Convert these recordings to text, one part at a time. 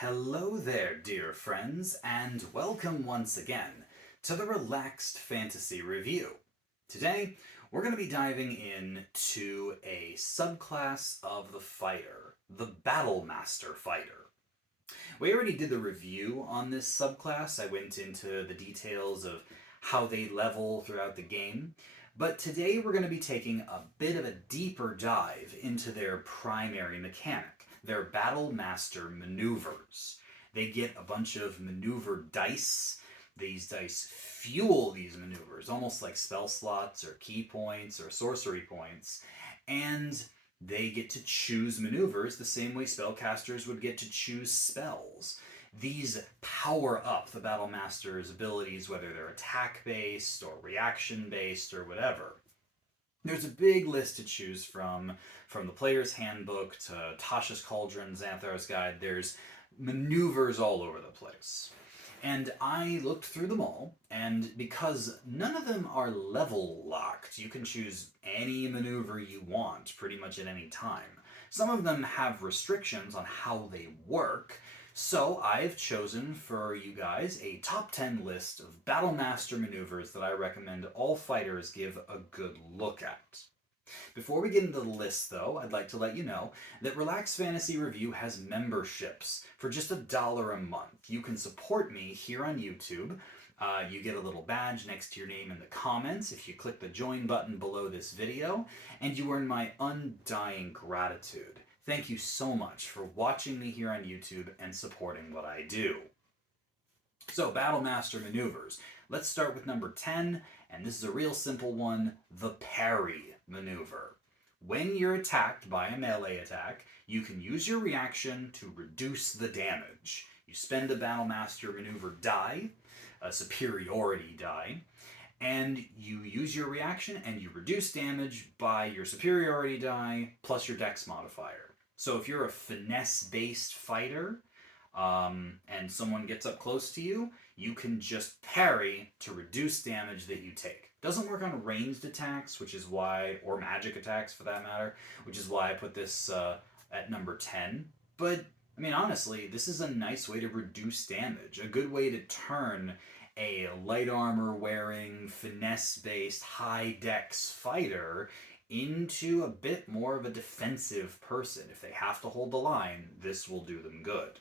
Hello there, dear friends, and welcome once again to the Relaxed Fantasy Review. Today, we're going to be diving into a subclass of the fighter, the Battle Master Fighter. We already did the review on this subclass. I went into the details of how they level throughout the game. But today we're going to be taking a bit of a deeper dive into their primary mechanic, their Battle Master maneuvers. They get a bunch of maneuver dice. These dice fuel these maneuvers, almost like spell slots or key points or sorcery points. And they get to choose maneuvers the same way spellcasters would get to choose spells. These power up the Battle Master's abilities, whether they're attack based or reaction based or whatever. There's a big list to choose from the Player's Handbook to Tasha's Cauldron, Xanthar's Guide. There's maneuvers all over the place. And I looked through them all, and because none of them are level locked, you can choose any maneuver you want pretty much at any time. Some of them have restrictions on how they work, so I've chosen for you guys a top 10 list of Battle Master maneuvers that I recommend all fighters give a good look at. Before we get into the list, though, I'd like to let you know that Relax Fantasy Review has memberships for just $1 a month. You can support me here on YouTube. You get a little badge next to your name in the comments if you click the join button below this video, and you earn my undying gratitude. Thank you so much for watching me here on YouTube and supporting what I do. So, Battle Master maneuvers. Let's start with number 10, and this is a real simple one, the parry maneuver. When you're attacked by a melee attack, you can use your reaction to reduce the damage. You spend a Battle Master maneuver die, a superiority die, and you use your reaction and you reduce damage by your superiority die plus your dex modifier. So if you're a finesse-based fighter, and someone gets up close to you, you can just parry to reduce damage that you take. Doesn't work on ranged attacks, which is why, or magic attacks for that matter, which is why I put this at number 10. But, I mean, honestly, this is a nice way to reduce damage. A good way to turn a light armor wearing, finesse-based, high dex fighter into a bit more of a defensive person. If they have to hold the line, this will do them good.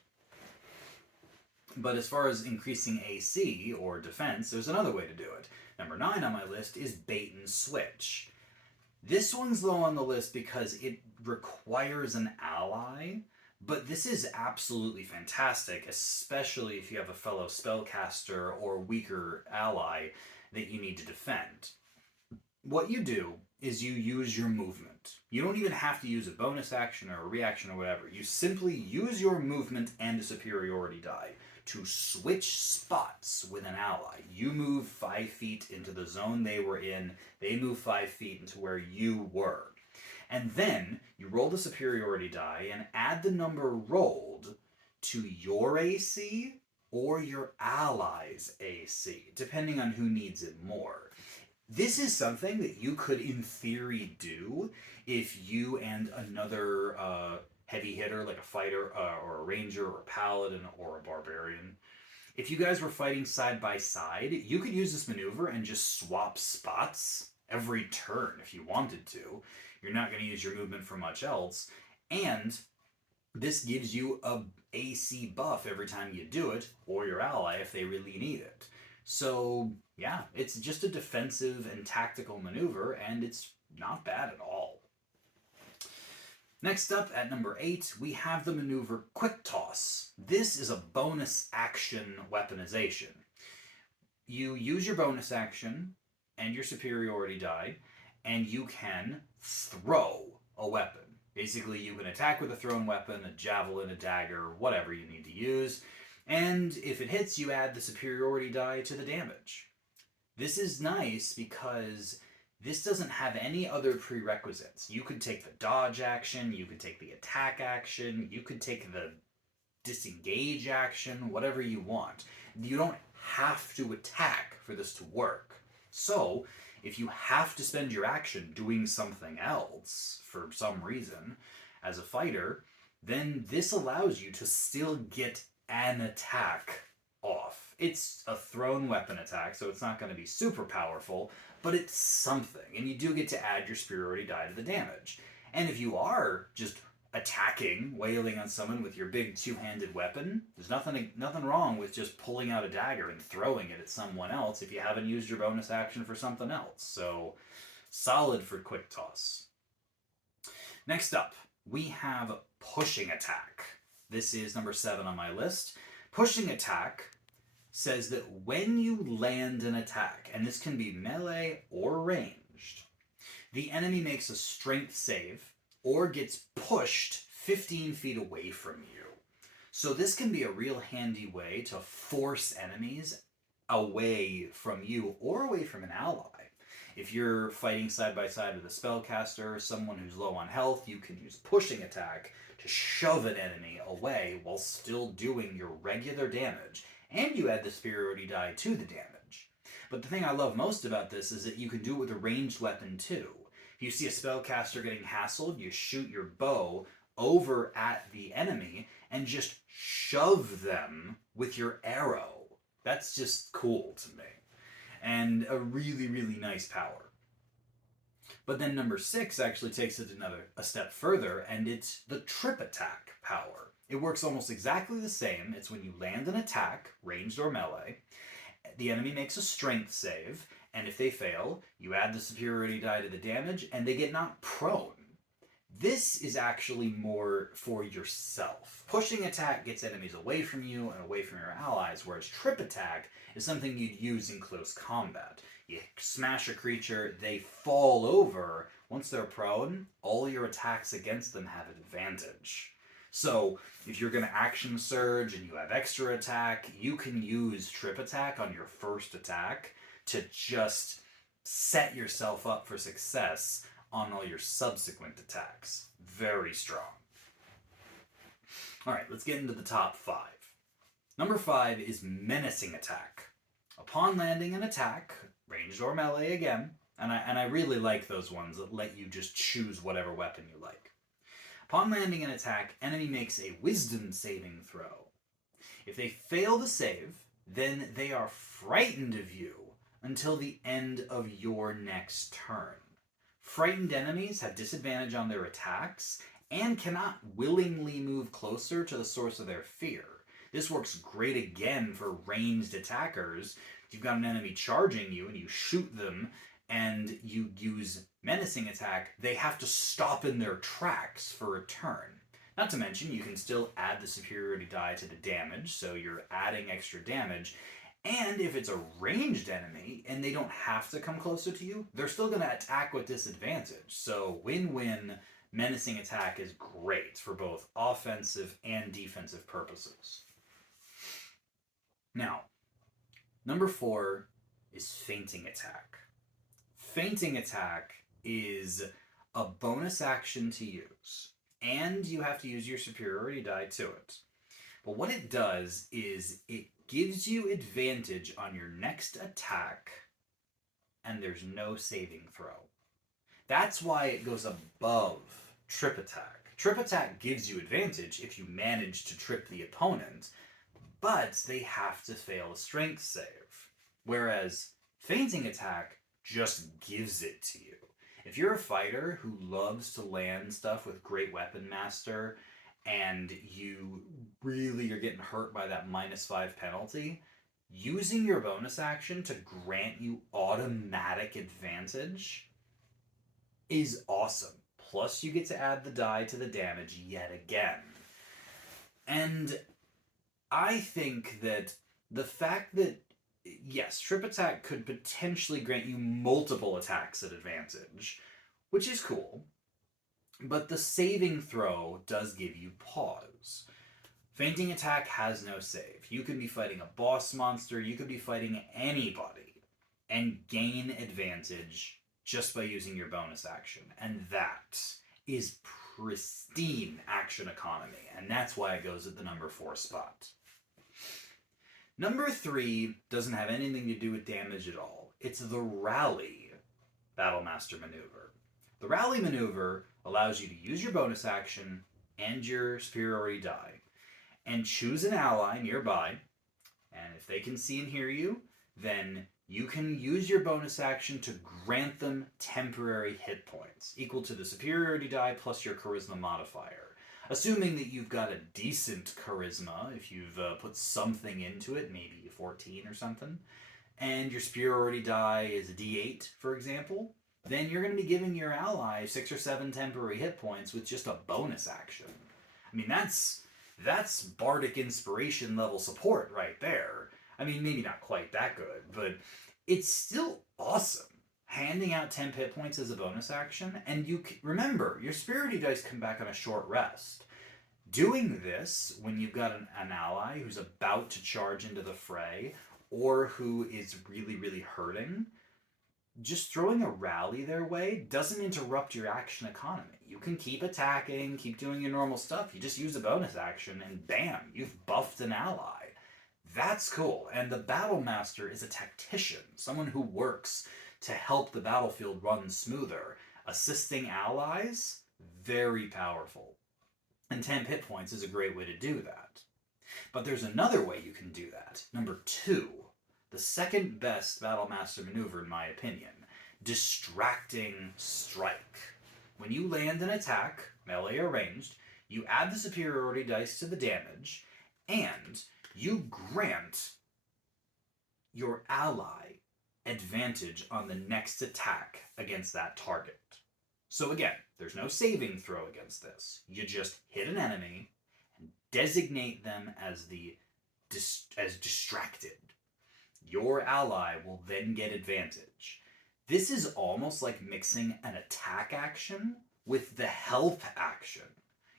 But as far as increasing AC, or defense, there's another way to do it. Number 9 on my list is bait and switch. This one's low on the list because it requires an ally, but this is absolutely fantastic, especially if you have a fellow spellcaster or weaker ally that you need to defend. What you do is you use your movement. You don't even have to use a bonus action or a reaction or whatever. You simply use your movement and a superiority die to switch spots with an ally. You move 5 feet into the zone they were in, they move 5 feet into where you were. And then you roll the superiority die and add the number rolled to your AC or your ally's AC, depending on who needs it more. This is something that you could, in theory, do if you and another heavy hitter, like a fighter or a ranger or a paladin or a barbarian, if you guys were fighting side by side, you could use this maneuver and just swap spots every turn if you wanted to. You're not going to use your movement for much else, and this gives you a AC buff every time you do it, or your ally if they really need it. So, yeah, it's just a defensive and tactical maneuver, and it's not bad at all. Next up, at number 8, we have the maneuver Quick Toss. This is a bonus action weaponization. You use your bonus action and your superiority die, and you can throw a weapon. Basically, you can attack with a thrown weapon, a javelin, a dagger, whatever you need to use, and if it hits, you add the superiority die to the damage. This is nice because this doesn't have any other prerequisites. You could take the dodge action, you could take the attack action, you could take the disengage action, whatever you want. You don't have to attack for this to work. So, if you have to spend your action doing something else for some reason, as a fighter, then this allows you to still get an attack off. It's a thrown weapon attack, so it's not going to be super powerful, but it's something, and you do get to add your superiority die to the damage. And if you are just attacking, wailing on someone with your big two-handed weapon, there's nothing wrong with just pulling out a dagger and throwing it at someone else if you haven't used your bonus action for something else. So, solid for quick toss. Next up, we have pushing attack. This is number 7 on my list. Pushing attack says that when you land an attack, and this can be melee or ranged, the enemy makes a strength save or gets pushed 15 feet away from you. So this can be a real handy way to force enemies away from you or away from an ally. If you're fighting side by side with a spellcaster, someone who's low on health, you can use pushing attack to shove an enemy away while still doing your regular damage, and you add the superiority die to the damage. But the thing I love most about this is that you can do it with a ranged weapon too. If you see a spellcaster getting hassled, you shoot your bow over at the enemy and just shove them with your arrow. That's just cool to me. And a really, really nice power. But then number 6 actually takes it a step further, and it's the trip attack power. It works almost exactly the same. It's when you land an attack, ranged or melee, the enemy makes a strength save, and if they fail, you add the superiority die to the damage, and they get knocked prone. This is actually more for yourself. Pushing attack gets enemies away from you and away from your allies, whereas trip attack is something you'd use in close combat. You smash a creature, they fall over. Once they're prone, all your attacks against them have advantage. So if you're going to action surge and you have extra attack, you can use trip attack on your first attack to just set yourself up for success on all your subsequent attacks. Very strong. Alright, let's get into the top 5. Number 5 is menacing attack. Upon landing an attack, ranged or melee again, and I really like those ones that let you just choose whatever weapon you like. Upon landing an attack, enemy makes a wisdom saving throw. If they fail to save, then they are frightened of you until the end of your next turn. Frightened enemies have disadvantage on their attacks and cannot willingly move closer to the source of their fear. This works great again for ranged attackers. If you've got an enemy charging you and you shoot them and you use menacing attack, they have to stop in their tracks for a turn. Not to mention, you can still add the superiority die to the damage, so you're adding extra damage. And if it's a ranged enemy and they don't have to come closer to you, they're still going to attack with disadvantage. So win-win menacing attack is great for both offensive and defensive purposes. Now, number 4 is fainting attack. Fainting attack is a bonus action to use, and you have to use your superiority die to it. But what it does is it gives you advantage on your next attack, and there's no saving throw. That's why it goes above trip attack. Trip attack gives you advantage if you manage to trip the opponent, but they have to fail a strength save. Whereas fainting attack just gives it to you. If you're a fighter who loves to land stuff with Great Weapon Master, and you really are getting hurt by that -5 penalty, using your bonus action to grant you automatic advantage is awesome. Plus, you get to add the die to the damage yet again. And I think that the fact that, yes, trip attack could potentially grant you multiple attacks at advantage, which is cool, but the saving throw does give you pause. Fainting attack has no save. You could be fighting a boss monster, you could be fighting anybody, and gain advantage just by using your bonus action. And that is pristine action economy, and that's why it goes at the number 4 spot. Number 3 doesn't have anything to do with damage at all. It's the Rally Battlemaster maneuver. The Rally maneuver allows you to use your bonus action and your superiority die, and choose an ally nearby. And if they can see and hear you, then you can use your bonus action to grant them temporary hit points, equal to the superiority die plus your charisma modifier. Assuming that you've got a decent charisma, if you've put something into it, maybe 14 or something, and your superiority die is a d8, for example, then you're going to be giving your ally 6 or 7 temporary hit points with just a bonus action. I mean, that's bardic inspiration level support right there. I mean, maybe not quite that good, but it's still awesome. Handing out 10 hit points as a bonus action, and you remember, your superiority dice come back on a short rest. Doing this when you've got an ally who's about to charge into the fray, or who is really, really hurting, just throwing a rally their way doesn't interrupt your action economy. You can keep attacking, keep doing your normal stuff. You just use a bonus action, and bam, you've buffed an ally. That's cool. And the Battle Master is a tactician, someone who works to help the battlefield run smoother. Assisting allies, very powerful. And 10 hit points is a great way to do that. But there's another way you can do that. Number 2, the second best Battle Master maneuver in my opinion, distracting strike. When you land an attack, melee or ranged, you add the superiority dice to the damage, and you grant your ally advantage on the next attack against that target. So again, there's no saving throw against this. You just hit an enemy and designate them as distracted. Your ally will then get advantage. This is almost like mixing an attack action with the help action.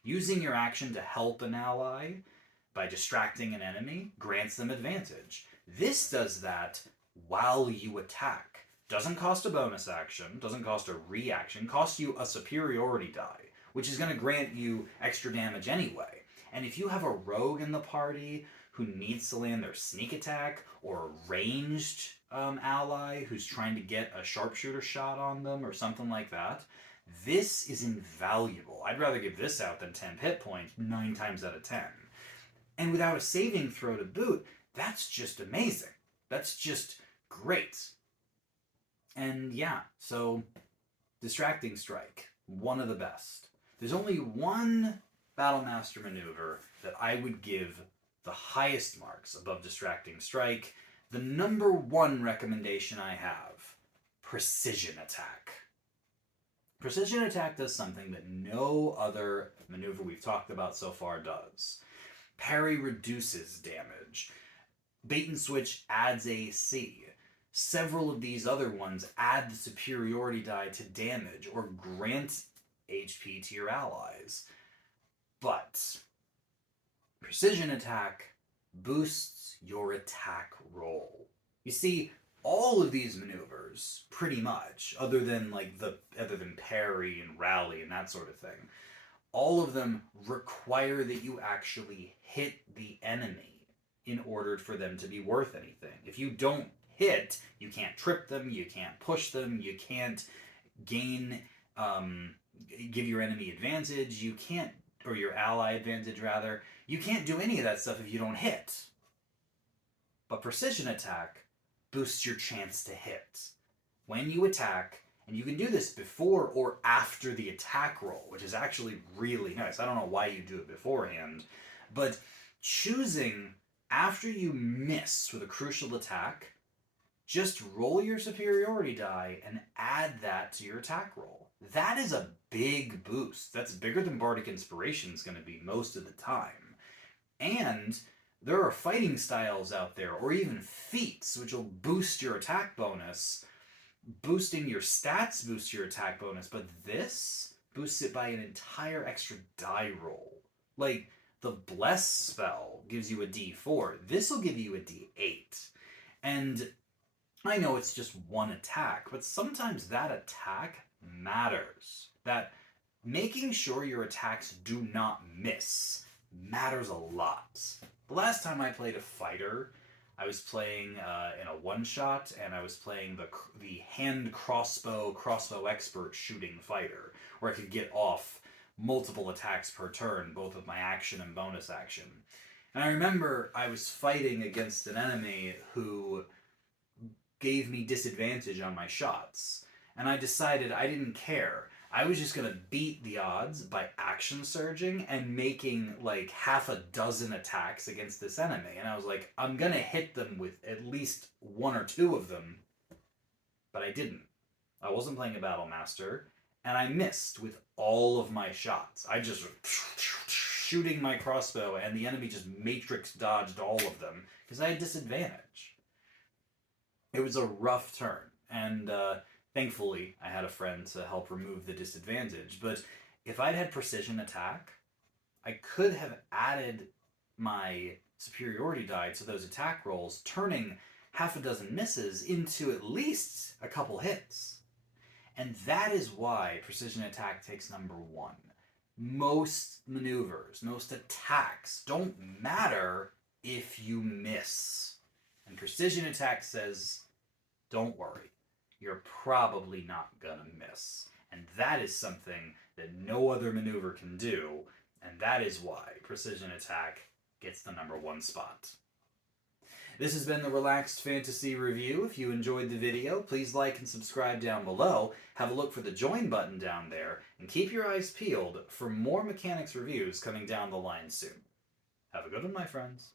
Using your action to help an ally by distracting an enemy grants them advantage. This does that while you attack. Doesn't cost a bonus action, doesn't cost a reaction, costs you a superiority die, which is going to grant you extra damage anyway. And if you have a rogue in the party who needs to land their sneak attack, or a ranged ally who's trying to get a sharpshooter shot on them or something like that, this is invaluable. I'd rather give this out than 10 hit points 9 times out of 10. And without a saving throw to boot, that's just amazing. That's just great. And yeah, so Distracting Strike, one of the best. There's only one Battle Master maneuver that I would give the highest marks above Distracting Strike. The number 1 recommendation I have, Precision Attack. Precision Attack does something that no other maneuver we've talked about so far does. Parry reduces damage. Bait and Switch adds AC. Several of these other ones add the superiority die to damage or grant HP to your allies. But Precision Attack boosts your attack roll. You see, all of these maneuvers, pretty much, other than parry and rally and that sort of thing, all of them require that you actually hit the enemy in order for them to be worth anything. If you don't hit, you can't trip them, you can't push them, you can't gain, give your enemy advantage, you can't, or your ally advantage rather, you can't do any of that stuff if you don't hit. But Precision Attack boosts your chance to hit. When you attack, and you can do this before or after the attack roll, which is actually really nice. I don't know why you do it beforehand, but choosing after you miss with a crucial attack, just roll your superiority die and add that to your attack roll. That is a big boost. That's bigger than Bardic Inspiration is going to be most of the time. And there are fighting styles out there, or even feats, which will boost your attack bonus. Boosting your stats boosts your attack bonus, but this boosts it by an entire extra die roll. Like, the Bless spell gives you a D4. This will give you a D8. And I know it's just one attack, but sometimes that attack matters. That making sure your attacks do not miss matters a lot. The last time I played a fighter, I was playing in a one-shot, and I was playing the hand crossbow expert shooting fighter, where I could get off multiple attacks per turn, both with my action and bonus action. And I remember I was fighting against an enemy who gave me disadvantage on my shots. And I decided I didn't care. I was just gonna beat the odds by action surging and making like half a dozen attacks against this enemy. And I was like, I'm gonna hit them with at least one or two of them. But I didn't. I wasn't playing a Battle Master, and I missed with all of my shots. I just shooting my crossbow, and the enemy just matrix dodged all of them because I had disadvantage. It was a rough turn, and thankfully I had a friend to help remove the disadvantage. But if I'd had precision attack, I could have added my superiority die to those attack rolls, turning half a dozen misses into at least a couple hits. And that is why precision attack takes number one. Most maneuvers, most attacks don't matter if you miss. And precision attack says, don't worry, you're probably not gonna miss. And that is something that no other maneuver can do, and that is why precision attack gets the number one spot. This has been the Relaxed Fantasy Review. If you enjoyed the video, please like and subscribe down below. Have a look for the join button down there, and keep your eyes peeled for more mechanics reviews coming down the line soon. Have a good one, my friends.